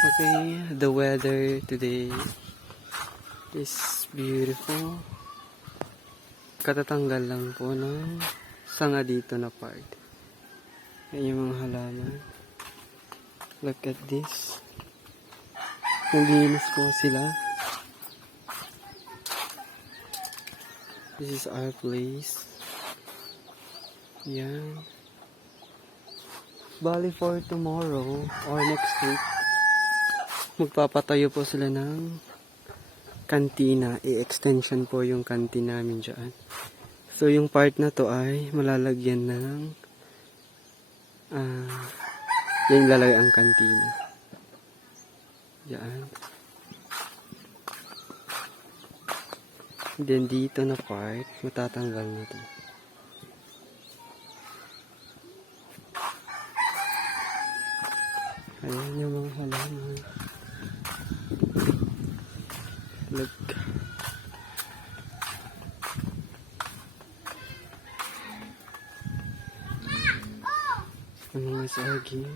Okay, the weather today is beautiful. Katatanggal lang po ng sanga dito na part. Yan yung mga halaman. Look at this. Naglinis po sila. This is our place. Yan. Bali for tomorrow or next week, magpapatayo po sila ng kantina. I-extension po yung kantina namin dyan. So yung part na to ay malalagyan ng yan lalagay ang kantina. Yan. Then dito na part, matatanggal na to. Ayan yung mga halaman. Look. Ang mga saging.